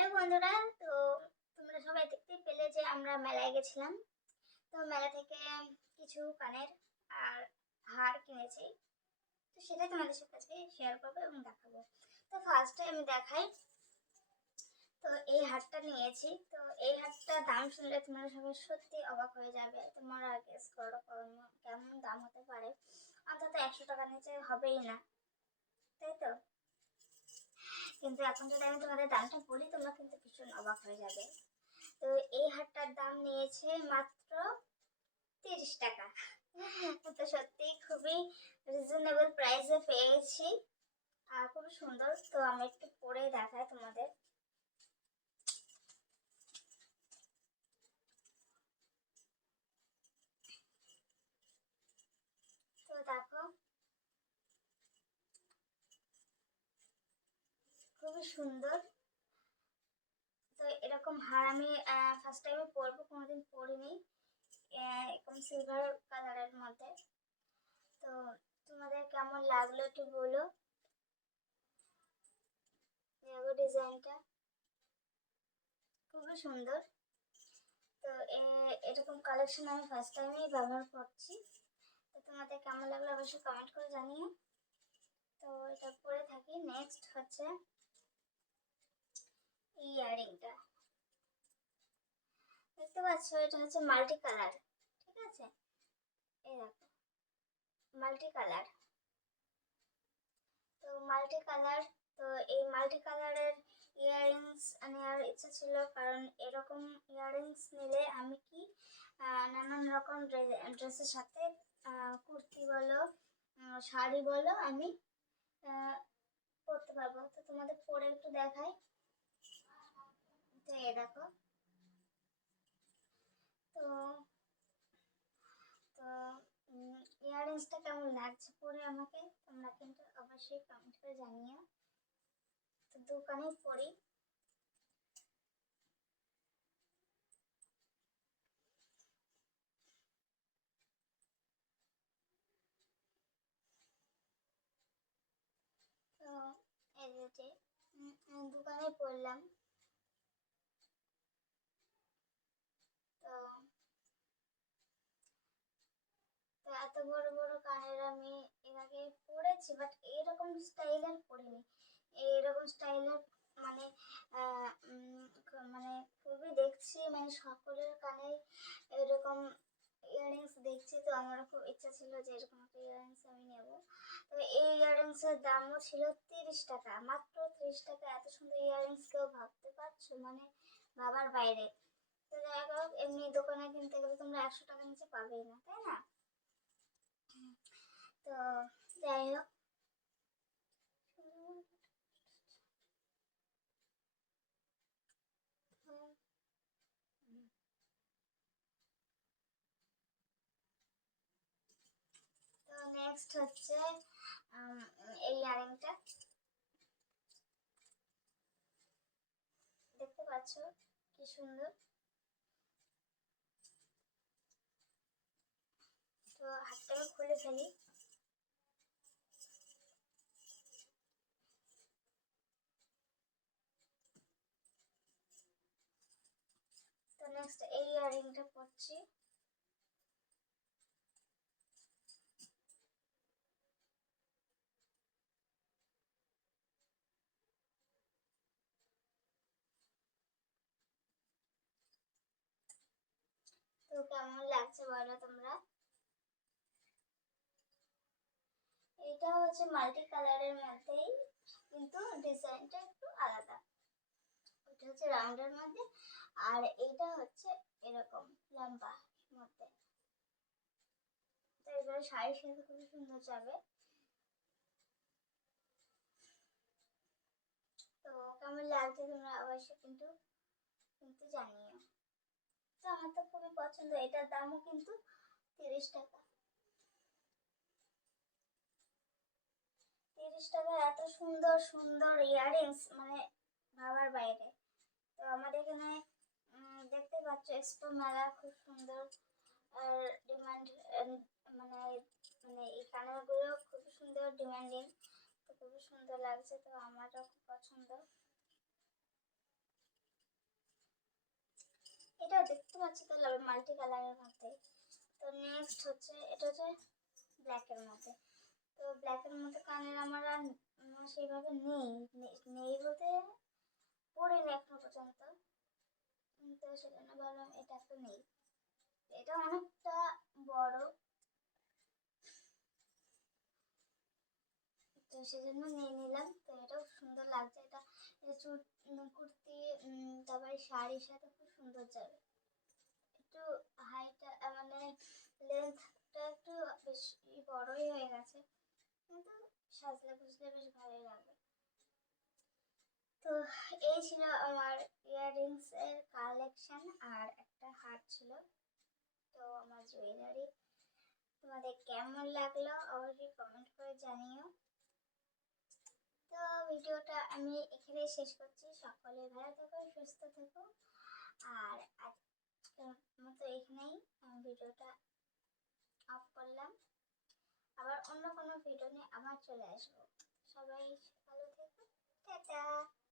Hello বন্ধুরা, তো তোমরা সবাই দেখতেই পেলে যে আমরা মেলায় গেছিলাম। তো মেলা থেকে কিছু কানের আর হার কিনেছি। তো সেটা তোমাদের কাছে শেয়ার করবো এবং দেখাবো। তো ফার্স্টে আমি দেখাই। তো এই হারটা নিয়েছি। তো এই হারটার দাম শুনলে তোমরা সবাই সত্যি অবাক হয়ে যাবে। তোমরা গেস করো কেমন দাম হতে পারে। অন্তত 100 টাকার নিচে হবেই না, তাই তো? কিন্তু এখন যদি আমি তোমাদের দামটা বলি, তোমরা কিন্তু ভীষণ অবাক হয়ে যাবে। তো এই হারটার দাম নিয়েছে মাত্র 30 টাকা। তো সত্যি খুবই রিজনেবল প্রাইসে পেয়েছি আর খুব সুন্দর। তো আমি একটু পরে দেখাই তোমাদের। তো দেখো, খুবই সুন্দর। তো এরকম হার আমি ফার্স্ট টাইমে পরবো, কোনোদিন পরিনি। এরকম সিলভার কালারের মধ্যে। তো তোমাদের কেমন লাগলো একটু বলো। ডিজাইনটা খুবই সুন্দর। তো এরকম কালেকশন আমি ফার্স্ট টাইমেই ব্যবহার করছি। তো তোমাদের কেমন লাগলো অবশ্যই কমেন্ট করে জানিও। তো এটা পরে থাকি। নেক্সট হচ্ছে ইয়ারিংটা। দেখতে পাচ্ছ, এটা হচ্ছে মাল্টি কালার। ঠিক আছে, এই দেখো, মাল্টি কালার। তো মাল্টি কালার। তো এই মাল্টি কালারের ইয়াররিংস নেওয়ার ইচ্ছা ছিল, কারণ এরকম ইয়াররিংস নিলে আমি কি নানান রকম ড্রেসের সাথে কুর্তি বলো, শাড়ি বলো, আমি পরতে পারবো। তো তোমাদের পরে একটু দেখাই। তো এই দেখো। তো তো ইয়াররিংসটা কেমন লাগছে পরে আমাকে তোমরা কিন্তু অবশ্যই কমেন্ট করে জানিও। তো দোকানেই পরি। তো এই যে দোকানে পড়লাম। তো তো এত বড় বড় কানের আমি এর আগে পরেছি, বাট এরকম স্টাইলের পরিনি। এইরকম স্টাইলের মানে মানে খুবই দেখছি, মানে সকলের কানে এরকম ইয়াররিংস দেখছি। তো আমারও খুব ইচ্ছা ছিল যে এরকম একটা ইয়াররিংস আমি নেব। তো এই ইয়াররিংসের দামও ছিল 30 টাকা, মাত্র 30 টাকা। এত সুন্দর ইয়াররিংস কেউ ভাবতে পারছো? মানে ভাবার বাইরে। তো যাই হোক, এমনি দোকানে কিনতে গেলে তোমরা 100 টাকার নিচে পাবেই না, তাই না? তো যাই হোক, তো নেক্সট হচ্ছে এই ইয়ারিংটা। দেখতে পাচ্ছ কি সুন্দর। তো হাতটাকে খুলে ফেলি। তো নেক্সট এই ইয়ারিংটা পরছি। তো কেমন লাগছে বলো তোমরা। এটা হচ্ছে মাল্টি কালারের মধ্যেই, কিন্তু ডিজাইনটা একটু আলাদা। এটা হচ্ছে রাউন্ডের মধ্যে, আর এইটা হচ্ছে এরকম লম্বা মধ্যে। তো এবারে শাড়ির সাথে খুবই সুন্দর যাবে। তো কেমন লাগছে তোমরা অবশ্যই কিন্তু কিন্তু জানিও। তো আমার তো খুবই পছন্দ। এটার দামও কিন্তু 30 টাকা। 30 টাকা এত সুন্দর সুন্দর ইয়াররিংস, মানে ভাবার বাইরে। তো আমাদের এখানে দেখতে পাচ্ছ এক্সপো মেলা খুব সুন্দর। আর ডিমান্ড, মানে মানে এই কানেরগুলো খুব সুন্দর ডিমান্ডিং। তো খুবই সুন্দর লাগছে। তো আমারও খুব পছন্দ। পাচ্ছি তো মাল্টি কালারের মধ্যে। তো নেক্সট হচ্ছে এটা হচ্ছে ব্ল্যাকের মধ্যে। তো ব্ল্যাকের মধ্যে কানের আমার আর সেইভাবে নেই বলতে পড়িনি এখনো পর্যন্ত। তো সেজন্য ভাবলাম এটা একটু নেই। এটা অনেকটা বড়, তো সেজন্য নিয়ে নিলাম। তো এটাও সুন্দর লাগছে, এটা কুর্তি তারপরে শাড়ির সাথে খুব সুন্দর যাবে। একটু হাইটা মানে লেন্থটা একটু বেশ বড়ই হয়ে গেছে, কিন্তু সাজলে বুঝলে বেশ ভালোই লাগবে। তো এই ছিল আমার ইয়াররিংস এর কালেকশন, আর একটা হার ছিল। তো আমার জুয়েলারি তোমাদের কেমন লাগলো অবশ্যই কমেন্ট করে জানিও। তো ভিডিওটা আমি এখানেই শেষ করছি। সকলে ভালো থেকো, সুস্থ থেকো। আর আজকের মতো এখানেই ভিডিওটা অফ করলাম। আবার অন্য কোনো ভিডিও নিয়ে আবার চলে আসবো। সবাই ভালো থেকো, টাটা।